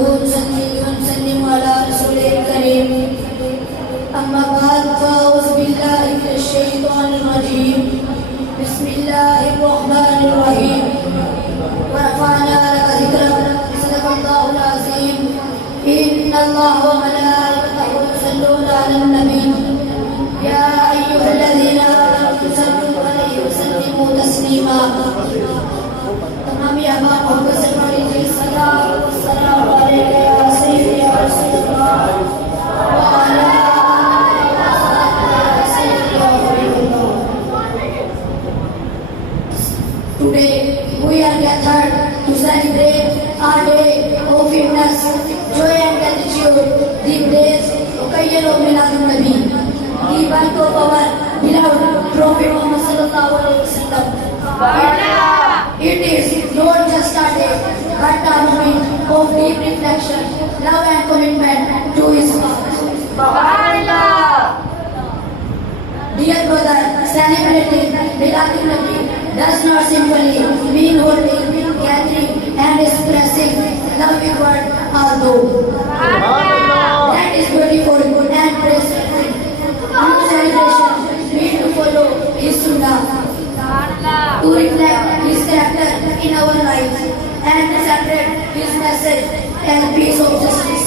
ونصلي ونسلم على رسوله الكريم أما بعد فأعوذ بالله من الشيطان الرجيم بسم الله الرحمن الرحيم ورفعنا لك ذكرك صدق الله العظيم إن الله وملائكته يصلون على النبي يا أيها الذين آمنوا صلوا عليه وسلموا تسليما تمام يا أبا محمد صلى الله عليه وسلم والسلام عليك يا سيدي يا رسول الله وعلى آلك وصحبك يا سيدي يا حبيب الله. Today we are gathered to celebrate our day of fitness, joy and gratitude, the days occasion of Miladun Nabi, the birth of our beloved Prophet Muhammad sallallahu alaihi wasallam. It is not just a day, but a moment of deep reflection, love and commitment to his cause. Dear brother, celebrating Miladun Nabi does not simply mean holding, gathering and expressing love with word although that is beautiful and praiseworthy. Our celebration means to follow his sunnah, to reflect his character in our lives and to celebrate his message and peace of justice.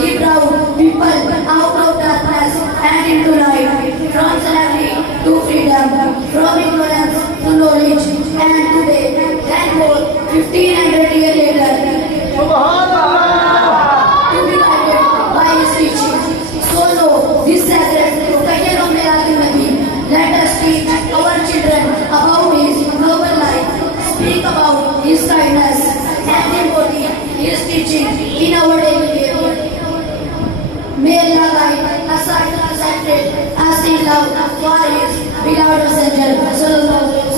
He brought people out of darkness and into light, from slavery to freedom, from ignorance to knowledge, and today, thank God, 1500 years later, to be guided by his teaching. So know this sacred occasion of Miladun Nabi. Let us teach our children about his noble life, speak about his kindness, and embody his teaching in our daily behavior. May Allah guide us accept it as in love for his beloved messenger.